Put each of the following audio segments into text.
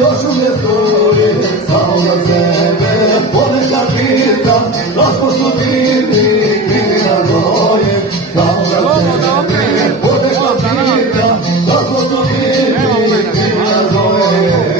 još uvijek stoji, samo za sebe ponekad pitam, da smo sudbini krivi na dvoje, samo za sebe ponekad pitam, da smo sudbini krivi na dvoje.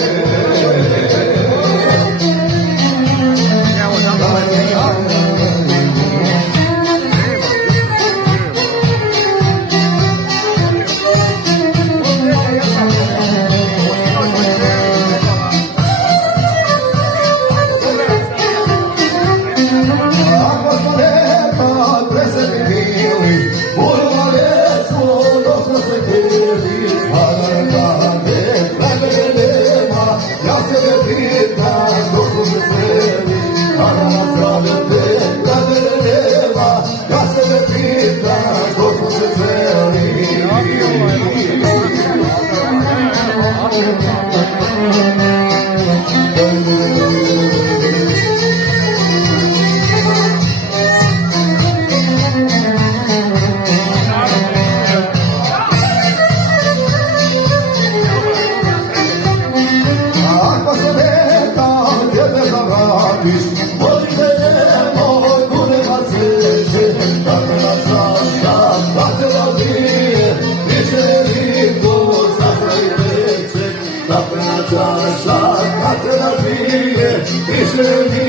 Čaša, kad se napije, više